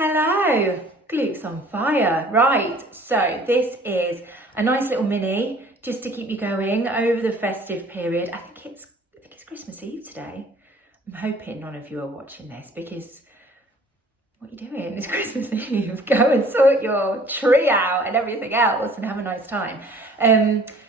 Hello, glutes on fire. Right, so this is a nice little mini just to keep you going over the festive period. I think it's Christmas Eve today. I'm hoping none of you are watching this because what are you doing? It's Christmas Eve. Go and sort your tree out and everything else and have a nice time.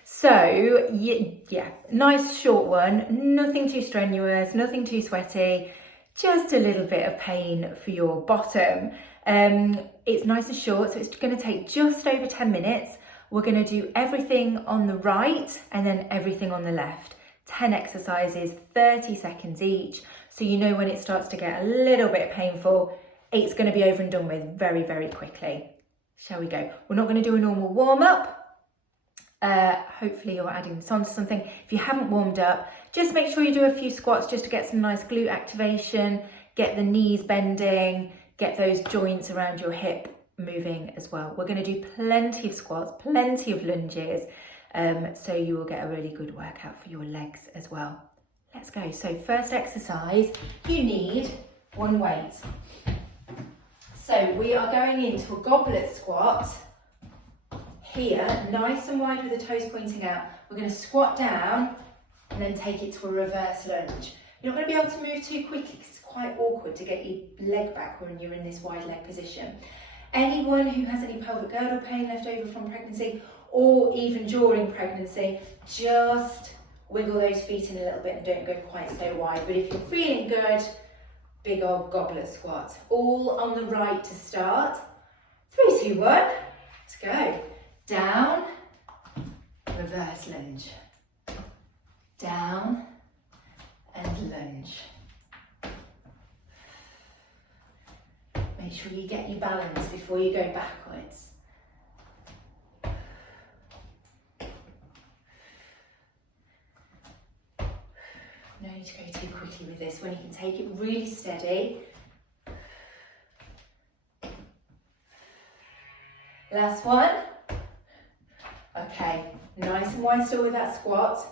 So yeah, nice short one, nothing too strenuous, nothing too sweaty. Just a little bit of pain for your bottom. It's nice and short, so it's going to take just over 10 minutes. We're going to do everything on the right and then everything on the left. 10 exercises, 30 seconds each. So you know when it starts to get a little bit painful, it's going to be over and done with very, very quickly. Shall we go? We're not going to do a normal warm-up. Hopefully you're adding this on to something. If you haven't warmed up, just make sure you do a few squats just to get some nice glute activation, get the knees bending, get those joints around your hip moving as well. We're going to do plenty of squats, plenty of lunges, so you will get a really good workout for your legs as well. Let's go. So first exercise, you need one weight. So we are going into a goblet squat. Here, nice and wide with the toes pointing out. We're going to squat down and then take it to a reverse lunge. You're not going to be able to move too quickly because it's quite awkward to get your leg back when you're in this wide leg position. Anyone who has any pelvic girdle pain left over from pregnancy or even during pregnancy, just wiggle those feet in a little bit and don't go quite so wide. But if you're feeling good, big old goblet squat. All on the right to start. 3, 2, 1, let's go. Down, reverse lunge, down and lunge. Make sure you get your balance before you go backwards. No need to go too quickly with this one, you can take it really steady. Last one. Okay, nice and wide still with that squat.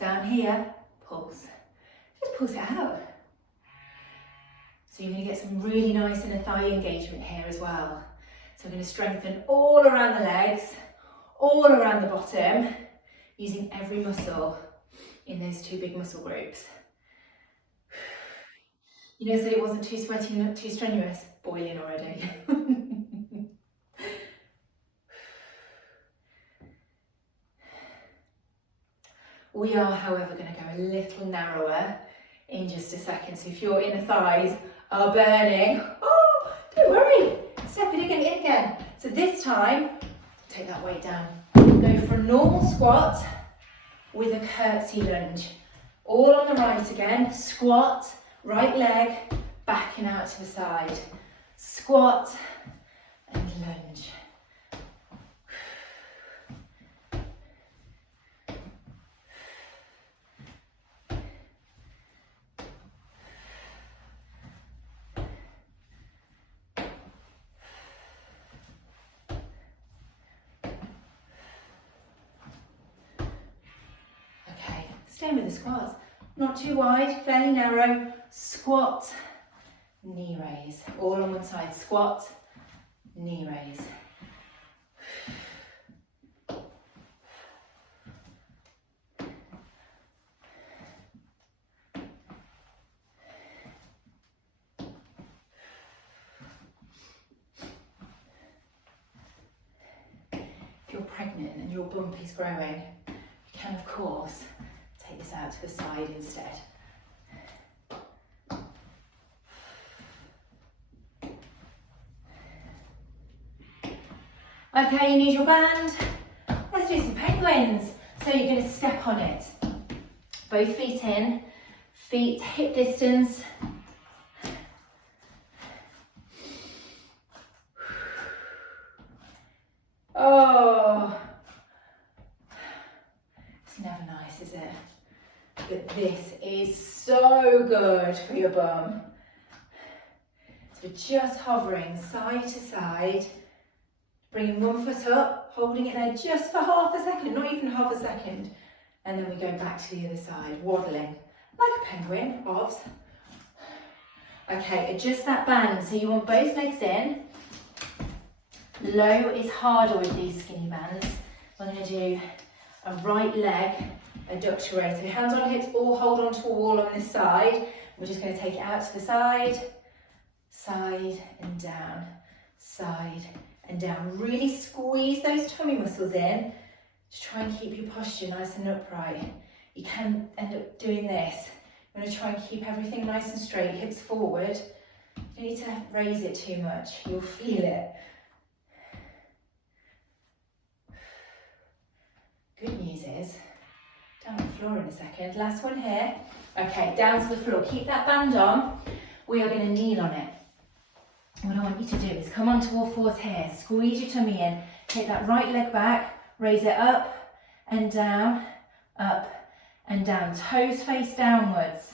Down here, pulse. Just pulse it out. So you're going to get some really nice inner thigh engagement here as well. So we're going to strengthen all around the legs, all around the bottom, using every muscle in those two big muscle groups. You notice that it wasn't too sweaty, not too strenuous? Boiling already. We are, however, going to go a little narrower in just a second. So if your inner thighs are burning, oh, don't worry, step it in again. So this time, take that weight down. Go for a normal squat with a curtsy lunge. All on the right again. Squat, right leg, backing out to the side. Squat and lunge. Staying with the squats, not too wide, fairly narrow. Squat, knee raise. All on one side. Squat, knee raise. If you're pregnant and your bump is growing, you can, of course, take this out to the side instead. Okay, you need your band. Let's do some penguins. So you're going to step on it. Both feet in, feet hip distance. Oh, it's never nice, is it? But this is so good for your bum. So just hovering side to side, bringing one foot up, holding it there just for half a second, not even half a second. And then we go back to the other side, waddling, like a penguin, obs. Okay, adjust that band. So you want both legs in. Low is harder with these skinny bands. I'm going to do a right leg adductor raise. So hands on hips or hold onto a wall on this side. We're just going to take it out to the side, side and down, side and down. Really squeeze those tummy muscles in to try and keep your posture nice and upright. You can end up doing this. I'm going to try and keep everything nice and straight, hips forward. You don't need to raise it too much, you'll feel it. Good news is, down on the floor in a second. Last one here. Okay, down to the floor. Keep that band on. We are going to kneel on it. What I want you to do is come onto all fours here. Squeeze your tummy in. Take that right leg back. Raise it up and down, up and down. Toes face downwards.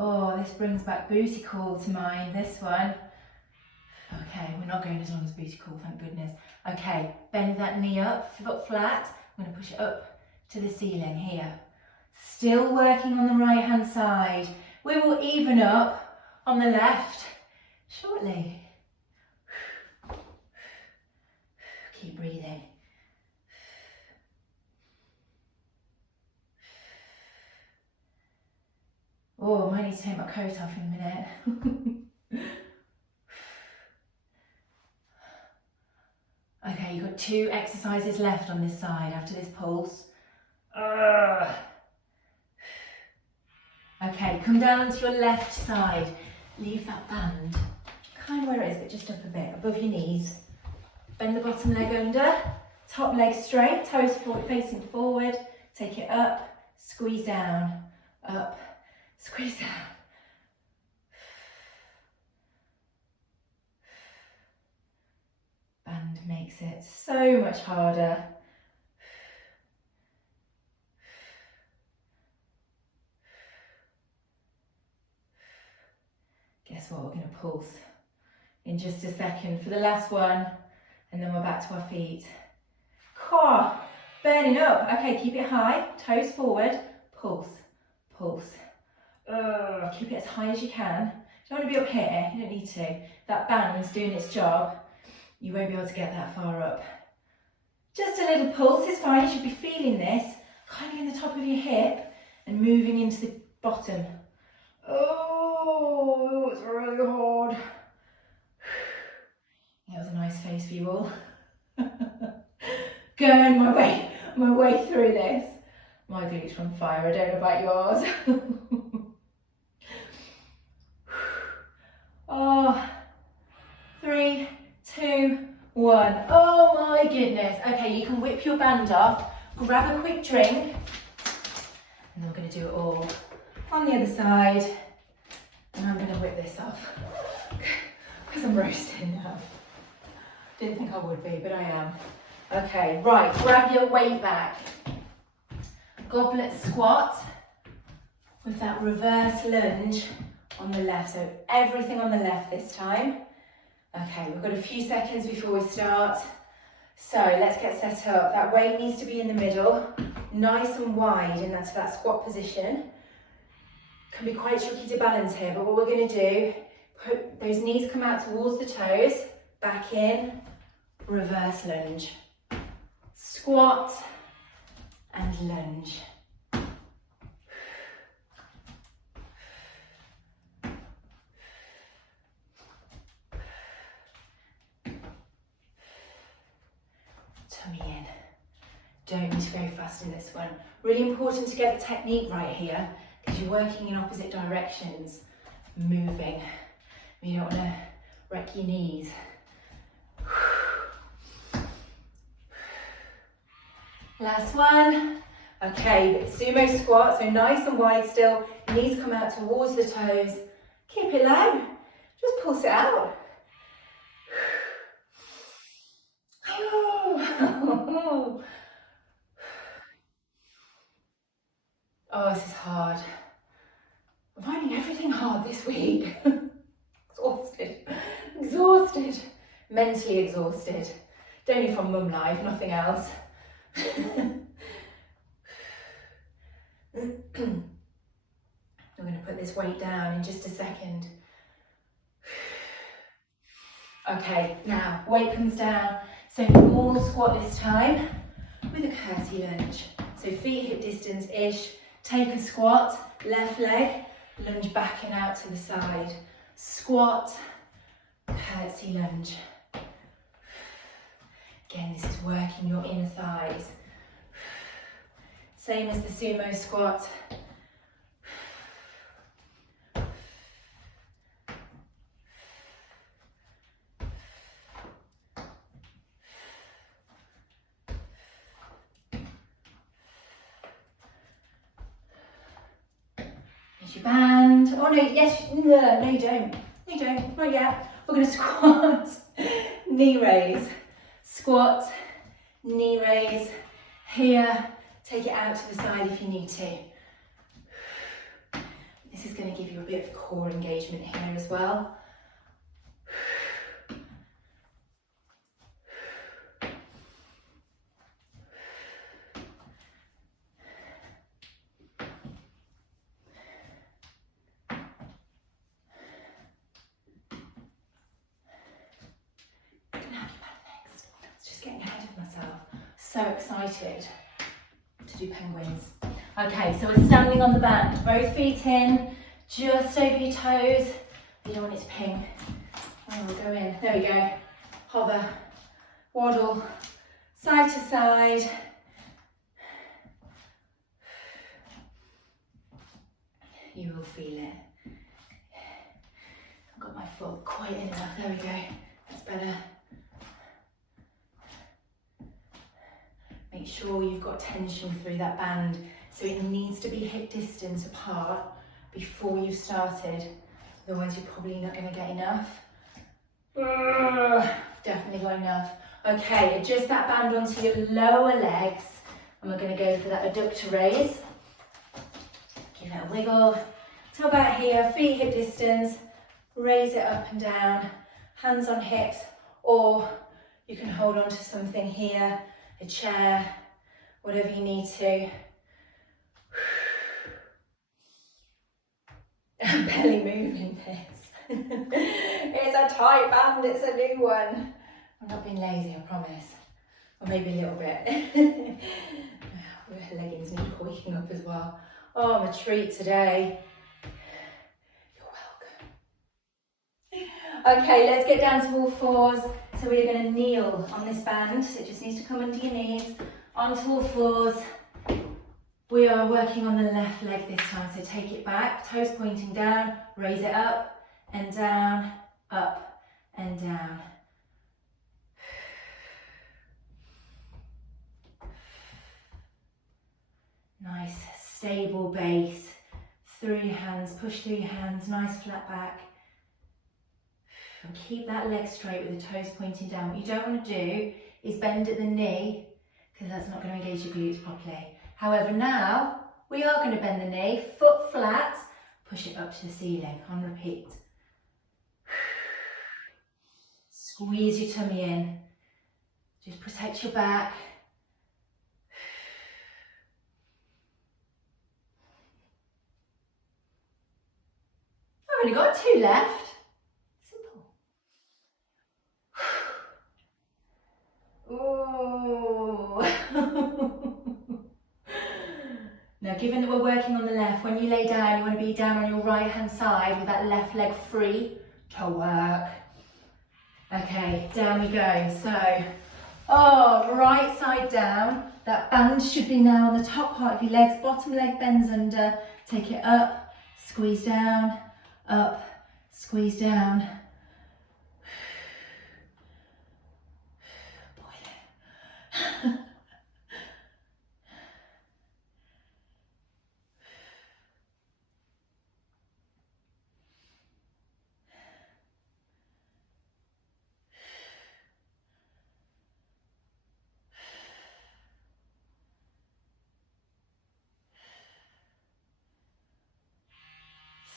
Oh, this brings back booty call to mind, this one. Okay, we're not going as long as booty call, thank goodness. Okay, bend that knee up, foot flat. I'm going to push it up to the ceiling here. Still working on the right hand side. We will even up on the left shortly. Keep breathing. Oh, I might need to take my coat off in a minute. Okay, you've got 2 exercises left on this side after this pulse. Okay, come down onto your left side. Leave that band kind of where it is, but just up a bit, above your knees. Bend the bottom leg under, top leg straight, toes facing forward. Take it up, squeeze down, up, squeeze down. Band makes it so much harder. Guess what, we're going to pulse in just a second for the last one, and then we're back to our feet. Core, burning up. Okay, keep it high, toes forward, pulse, pulse. Keep it as high as you can. You don't want to be up here, you don't need to. That band's doing its job. You won't be able to get that far up. Just a little pulse is fine. You should be feeling this, kind of in the top of your hip and moving into the bottom. Oh, it's really hard. That was a nice face for you all. Going my way through this. My glutes are on fire. I don't know about yours. Oh, 3, 2, 1. Oh my goodness. Okay, you can whip your band off, grab a quick drink, and then we're going to do it all on the other side. And I'm going to whip this off because I'm roasting now. Didn't think I would be, but I am. Okay, right, grab your weight back. Goblet squat with that reverse lunge on the left. So everything on the left this time. Okay, we've got a few seconds before we start. So let's get set up. That weight needs to be in the middle, nice and wide into that squat position. Can be quite tricky to balance here, but what we're going to do, put those knees come out towards the toes, back in, reverse lunge. Squat and lunge. Tummy in. Don't need to go fast in this one. Really important to get the technique right here because you're working in opposite directions, moving. You don't want to wreck your knees. Last one. Okay, sumo squat, so nice and wide still. Knees come out towards the toes. Keep it low. Just pulse it out. Oh, this is hard. I'm finding everything hard this week. Exhausted, mentally exhausted. Only from mum life, nothing else. I'm going to put this weight down in just a second. Okay, now weight comes down. So normal squat this time with a curtsy lunge. So feet hip distance-ish. Take a squat, left leg, lunge back and out to the side. Squat, curtsy lunge. Again, this is working your inner thighs. Same as the sumo squat. There's your band. Oh no, yes, no you don't. No you don't, not yet. We're going to squat, knee raise. Squat, knee raise, here, take it out to the side if you need to. This is going to give you a bit of core engagement here as well. Getting ahead of myself. So excited to do penguins. Okay, so we're standing on the band, both feet in, just over your toes. You don't want it to ping. Oh, we'll go in. There we go. Hover, waddle, side to side. You will feel it. I've got my foot quite in enough. There we go. That's better. Make sure you've got tension through that band, so it needs to be hip distance apart before you've started, otherwise you're probably not going to get enough. Definitely got enough. Okay, adjust that band onto your lower legs, and we're going to go for that adductor raise. Give it a wiggle. So about here, feet hip distance, raise it up and down, hands on hips, or you can hold on to something here, a chair, whatever you need to. I'm barely moving this. It's a tight band, it's a new one. I'm not being lazy, I promise. Or maybe a little bit. My leggings need waking up as well. Oh, I'm a treat today. You're welcome. Okay, let's get down to all fours. So we're going to kneel on this band, so it just needs to come under your knees, onto all fours. We are working on the left leg this time, so take it back, toes pointing down, raise it up and down, up and down. Nice, stable base. Through your hands, push through your hands, nice flat back. And keep that leg straight with the toes pointing down. What you don't want to do is bend at the knee, because that's not going to engage your glutes properly. However, now we are going to bend the knee, foot flat, push it up to the ceiling on repeat. Squeeze your tummy in. Just protect your back. I've only got 2 left. Ooh. Now, given that we're working on the left, when you lay down, you want to be down on your right hand side with that left leg free to work. Okay, down we go. So, right side down. That band should be now on the top part of your legs. Bottom leg bends under. Take it up, squeeze down, up, squeeze down.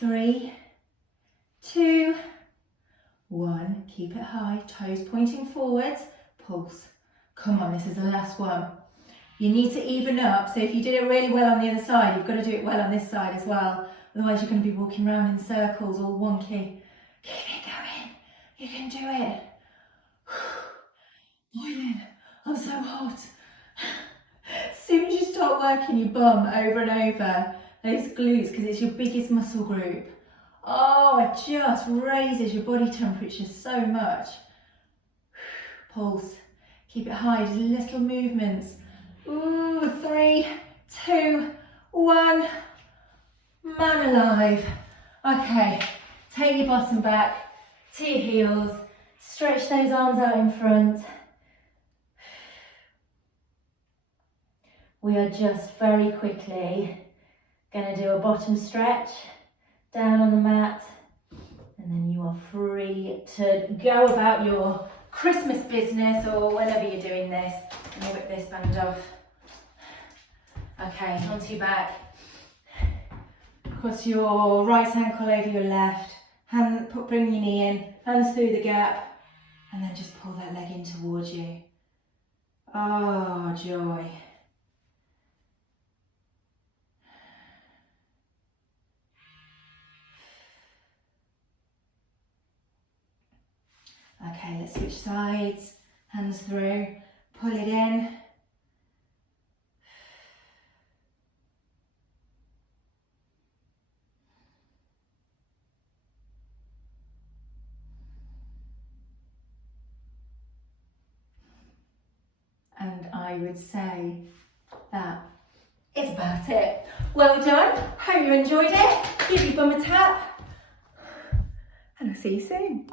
3, 2, 1. Keep it high, toes pointing forwards, pulse. Come on, this is the last one. You need to even up, so if you did it really well on the other side, you've got to do it well on this side as well. Otherwise you're going to be walking around in circles, all wonky. Keep it going. You can do it. Boiling. I'm so hot. As soon as you start working your bum over and over, those glutes, because it's your biggest muscle group, oh, it just raises your body temperature so much. Pulse. Keep it high, just little movements. Ooh, 3, 2, 1. Man alive. Okay, take your bottom back to your heels. Stretch those arms out in front. We are just very quickly going to do a bottom stretch down on the mat, and then you are free to go about your Christmas business or whenever you're doing this. Let me whip this band off. Okay, onto your back. Cross your right ankle over your left. Bring your knee in, hands through the gap, and then just pull that leg in towards you. Oh, joy. Okay, let's switch sides, hands through, pull it in. And I would say that is about it. Well done, hope you enjoyed it. Give your bum a tap, and I'll see you soon.